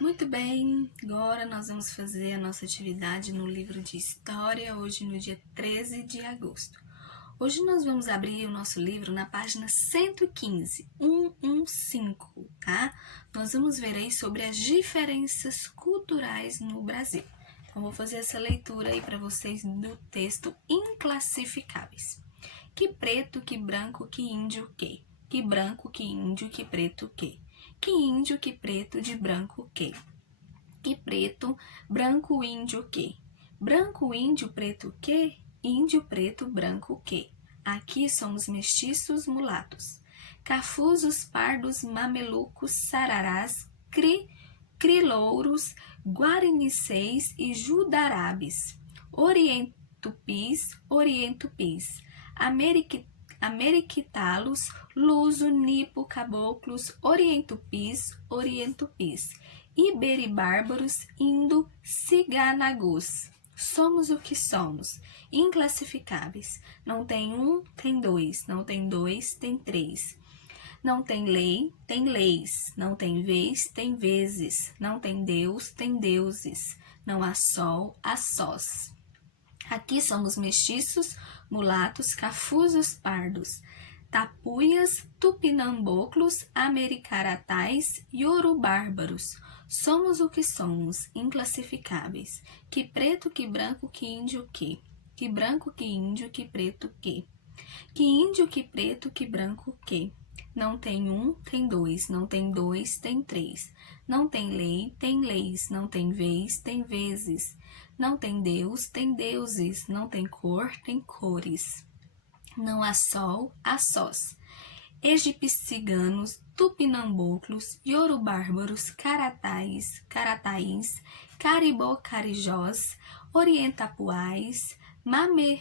Muito bem, agora nós vamos fazer a nossa atividade no livro de História, hoje no dia 13 de agosto. Hoje nós vamos abrir o nosso livro na página 115, tá? Nós vamos ver aí sobre as diferenças culturais no Brasil. Então, vou fazer essa leitura aí para vocês do texto Inclassificáveis. Que preto, que branco, que índio, que? Que branco, que índio, que preto, que? Que índio, que preto, de branco, que? Que preto, branco, índio, que? Branco, índio, preto, que? Índio, preto, branco, que? Aqui somos mestiços, mulatos, cafusos, pardos, mamelucos, sararás, crilouros, guariniceis e judarabes, orientupis, ameriquitalos, luso, nipo, caboclos, orientupis, iberibárbaros, indo, ciganagos. Somos o que somos, inclassificáveis. Não tem um, tem dois. Não tem dois, tem três. Não tem lei, tem leis. Não tem vez, tem vezes. Não tem Deus, tem deuses. Não há sol, há sós. Aqui somos mestiços, mulatos, cafusos, pardos, tapuias, tupinamboclos, americaratais, iorubárbaros. Somos o que somos, inclassificáveis. Que preto, que branco, que índio, que? Que branco, que índio, que preto, que? Que índio, que preto, que branco, que? Não tem um, tem dois. Não tem dois, tem três. Não tem lei, tem leis. Não tem vez, tem vezes. Não tem Deus, tem deuses. Não tem cor, tem cores. Não há sol, há sós. Egipciganos, tupinamboclos, iorubárbaros, carataís, caribó-carijós, orientapuais,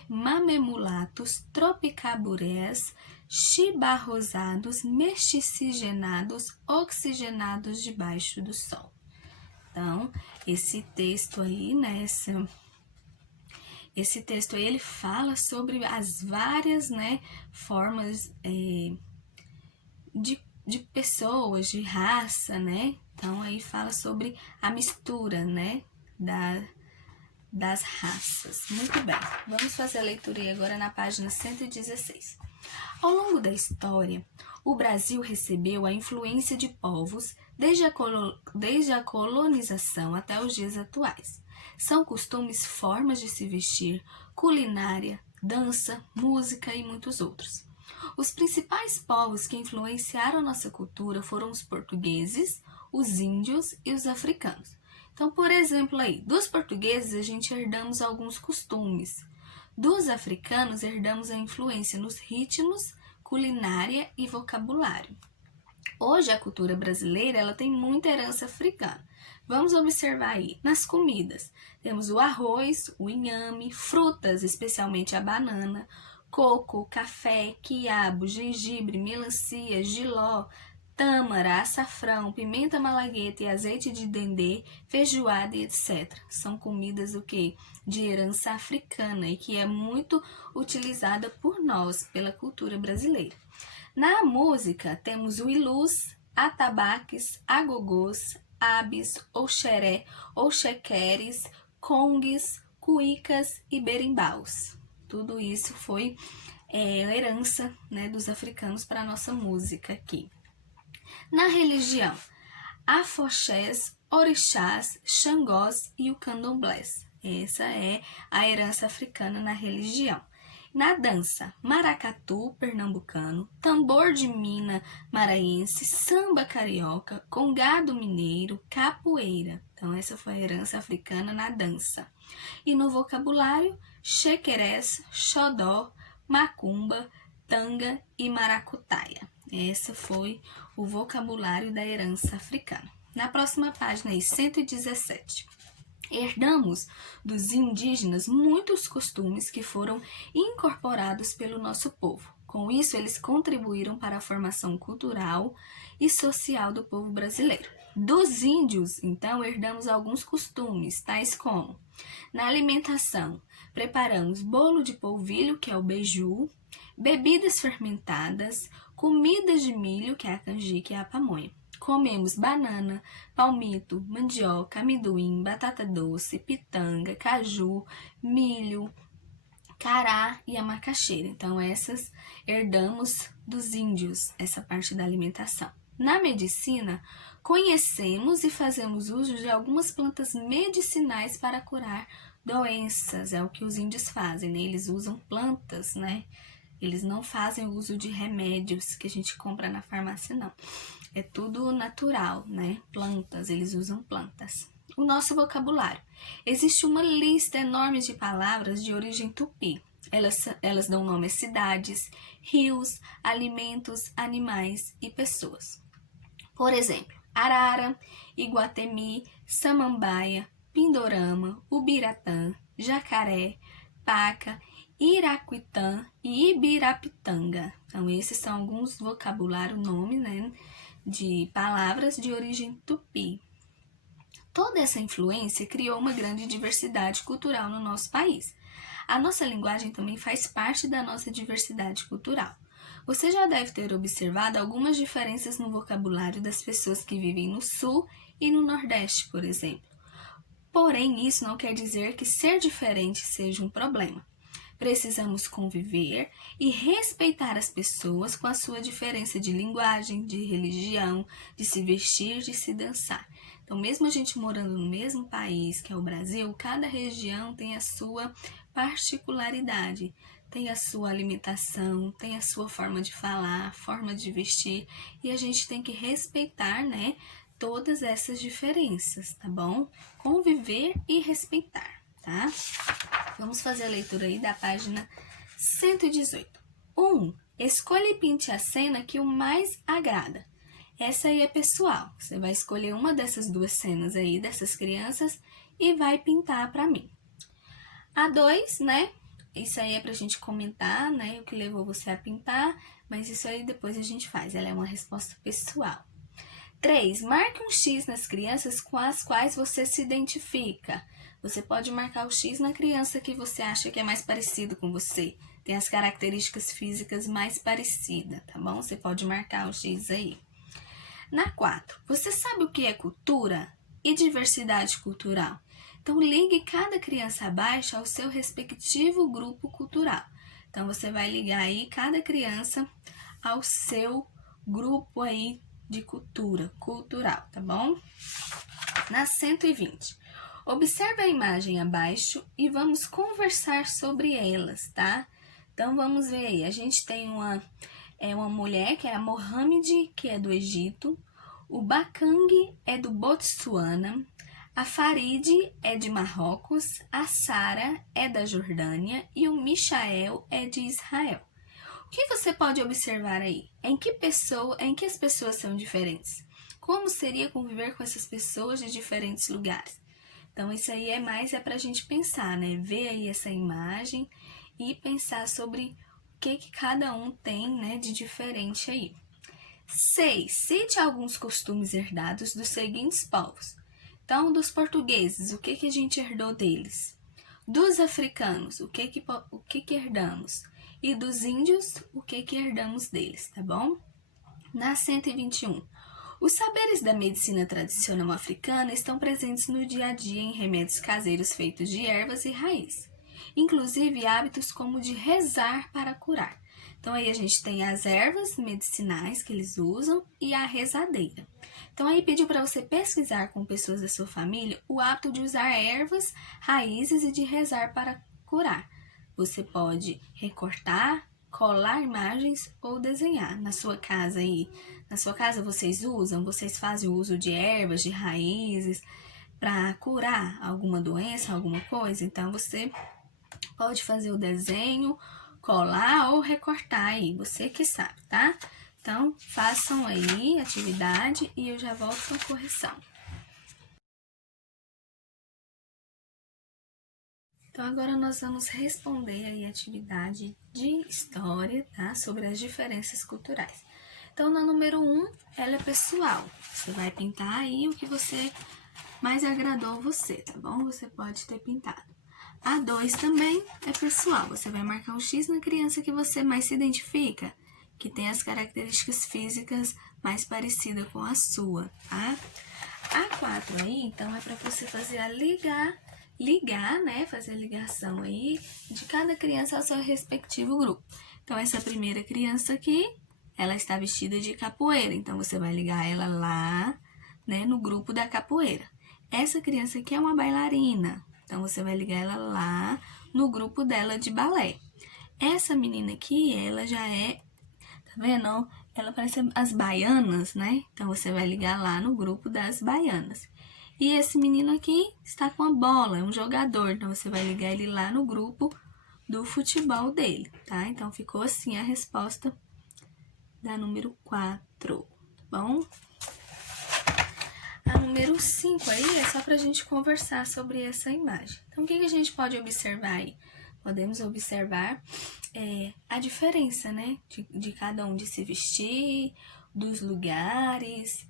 mamemulatos, tropicaburés, chibarrosados, mesticigenados, oxigenados debaixo do sol. Então, esse texto aí, esse texto aí, ele fala sobre as várias, formas de pessoas, de raça, Então, aí fala sobre a mistura, das raças. Muito bem, vamos fazer a leitura aí agora na página 116. Ao longo da história, o Brasil recebeu a influência de povos desde a colonização até os dias atuais. São costumes, formas de se vestir, culinária, dança, música e muitos outros. Os principais povos que influenciaram nossa cultura foram os portugueses, os índios e os africanos. Então, por exemplo, aí, dos portugueses a gente herdamos alguns costumes. Dos africanos herdamos a influência nos ritmos, culinária e vocabulário. Hoje a cultura brasileira ela tem muita herança africana. Vamos observar aí nas comidas. Temos o arroz, o inhame, frutas, especialmente a banana, coco, café, quiabo, gengibre, melancia, jiló, tâmara, açafrão, pimenta malagueta e azeite de dendê, feijoada e etc. São comidas de herança africana e que é muito utilizada por nós, pela cultura brasileira. Na música, temos o ilus, atabaques, agogôs, abis, oxeré, oxequeres, congues, cuicas e berimbaus. Tudo isso foi herança dos africanos para a nossa música aqui. Na religião, afoxés, orixás, xangós e o candomblés. Essa é a herança africana na religião. Na dança, maracatu pernambucano, tambor de mina maranhense, samba carioca, congado mineiro, capoeira. Então, essa foi a herança africana na dança. E no vocabulário, chequerés, xodó, macumba, tanga e maracutaia. Esse foi o vocabulário da herança africana. Na próxima página, aí, 117. Herdamos dos indígenas muitos costumes que foram incorporados pelo nosso povo. Com isso, eles contribuíram para a formação cultural e social do povo brasileiro. Dos índios, então, herdamos alguns costumes, tais como: na alimentação, preparamos bolo de polvilho, que é o beiju, bebidas fermentadas, comidas de milho, que é a canjica e a pamonha. comemos banana, palmito, mandioca, amendoim, batata doce, pitanga, caju, milho, cará e a macaxeira. Então, essas herdamos dos índios, essa parte da alimentação. Na medicina, conhecemos e fazemos uso de algumas plantas medicinais para curar doenças. É o que os índios fazem, né? Eles usam plantas, né? Eles não fazem uso de remédios que a gente compra na farmácia, não. É tudo natural, né? Plantas, eles usam plantas. O nosso vocabulário. Existe uma lista enorme de palavras de origem tupi. Elas dão nome a cidades, rios, alimentos, animais e pessoas. Por exemplo, Arara, Iguatemi, Samambaia, Pindorama, Ubiratã, Jacaré, Paca, Iraquitã e Ibirapitanga. Então, esses são alguns vocabulários, nome, né, de palavras de origem tupi. Toda essa influência criou uma grande diversidade cultural no nosso país. A nossa linguagem também faz parte da nossa diversidade cultural. Você já deve ter observado algumas diferenças no vocabulário das pessoas que vivem no Sul e no Nordeste, por exemplo. Porém, isso não quer dizer que ser diferente seja um problema. Precisamos conviver e respeitar as pessoas com a sua diferença de linguagem, de religião, de se vestir, de se dançar. Então, mesmo a gente morando no mesmo país, que é o Brasil, cada região tem a sua particularidade, tem a sua alimentação, tem a sua forma de falar, forma de vestir, e a gente tem que respeitar, né, todas essas diferenças, tá bom? Conviver e respeitar, tá? Vamos fazer a leitura aí da página 118. 1. Escolha e pinte a cena que o mais agrada. Essa aí é pessoal. Você vai escolher uma dessas duas cenas aí, dessas crianças, e vai pintar para mim. A 2, né? Isso aí é pra gente comentar, né? O que levou você a pintar, mas isso aí depois a gente faz. Ela é uma resposta pessoal. 3. Marque um X nas crianças com as quais você se identifica. Você pode marcar o X na criança que você acha que é mais parecido com você. Tem as características físicas mais parecidas, tá bom? Você pode marcar o X aí. Na 4, você sabe o que é cultura e diversidade cultural? Então, ligue cada criança abaixo ao seu respectivo grupo cultural. Então, você vai ligar aí cada criança ao seu grupo aí de cultural, tá bom? Na 120, observe a imagem abaixo e vamos conversar sobre elas, tá? Então, vamos ver aí. A gente tem uma mulher que é a Mohamed, que é do Egito. O Bakang é do Botsuana. A Farid é de Marrocos. A Sara é da Jordânia. E o Michael é de Israel. O que você pode observar aí? Em que as pessoas são diferentes? Como seria conviver com essas pessoas de diferentes lugares? Então, isso aí é pra gente pensar, né? Ver aí essa imagem e pensar sobre o que cada um tem, né, de diferente aí. 6. Cite alguns costumes herdados dos seguintes povos. Então, dos portugueses, o que a gente herdou deles? Dos africanos, o que herdamos? E dos índios, o que herdamos deles, tá bom? Na 121. Os saberes da medicina tradicional africana estão presentes no dia a dia em remédios caseiros feitos de ervas e raiz. Inclusive hábitos como de rezar para curar. Então, aí a gente tem as ervas medicinais que eles usam e a rezadeira. Então, aí pediu para você pesquisar com pessoas da sua família o hábito de usar ervas, raízes e de rezar para curar. Você pode recortar, colar imagens ou desenhar. Na sua casa vocês fazem o uso de ervas, de raízes para curar alguma doença, alguma coisa? Então, você pode fazer o desenho, colar ou recortar aí, você que sabe, tá? Então, façam aí a atividade e eu já volto com a correção. Então, agora nós vamos responder aí a atividade de história, tá? Sobre as diferenças culturais. Então, na número 1, ela é pessoal. Você vai pintar aí o que você mais agradou você, tá bom? Você pode ter pintado. A 2 também é pessoal. Você vai marcar um X na criança que você mais se identifica, que tem as características físicas mais parecidas com a sua, tá? A 4 aí, então, é para você fazer ligar, né? Fazer a ligação aí de cada criança ao seu respectivo grupo. Então, essa primeira criança aqui, ela está vestida de capoeira. Então, você vai ligar ela lá, né, no grupo da capoeira. Essa criança aqui é uma bailarina. Então, você vai ligar ela lá no grupo dela de balé. Essa menina aqui, ela já é, tá vendo? Ela parece as baianas, né? Então, você vai ligar lá no grupo das baianas. E esse menino aqui está com a bola, é um jogador. Então, você vai ligar ele lá no grupo do futebol dele, tá? Então, ficou assim a resposta da número 4, tá bom? A número 5 aí é só pra gente conversar sobre essa imagem. Então, o que a gente pode observar aí? Podemos observar a diferença, né? De cada um de se vestir, dos lugares,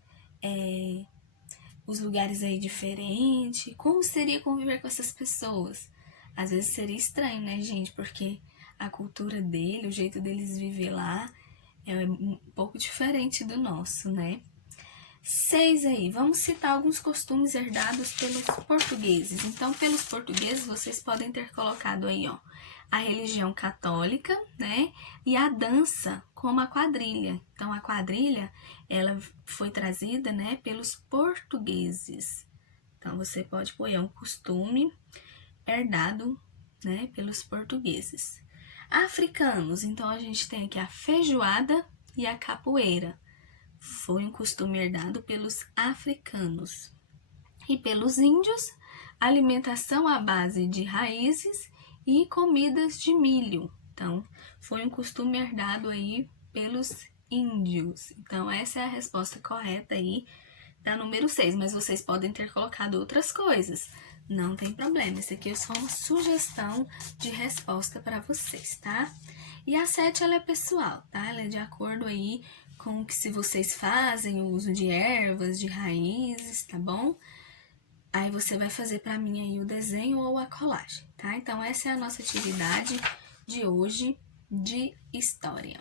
os lugares aí diferentes. Como seria conviver com essas pessoas? Às vezes seria estranho, né, gente? Porque a cultura dele, o jeito deles viver lá é um pouco diferente do nosso, né? 6 aí, vamos citar alguns costumes herdados pelos portugueses. Então, pelos portugueses, vocês podem ter colocado aí, ó, a religião católica, né? E a dança, como a quadrilha. Então, a quadrilha, ela foi trazida, né, pelos portugueses. Então, você pode pôr, é um costume herdado, né, pelos portugueses. Africanos, então, a gente tem aqui a feijoada e a capoeira. Foi um costume herdado pelos africanos. E pelos índios, alimentação à base de raízes e comidas de milho. Então, foi um costume herdado aí pelos índios. Então, essa é a resposta correta aí da número 6. Mas vocês podem ter colocado outras coisas. Não tem problema. Isso aqui é só uma sugestão de resposta para vocês, tá? E a 7, ela é pessoal, tá? Ela é de acordo aí com que se vocês fazem o uso de ervas, de raízes, tá bom? Aí você vai fazer para mim aí o desenho ou a colagem, tá? Então, essa é a nossa atividade de hoje de história.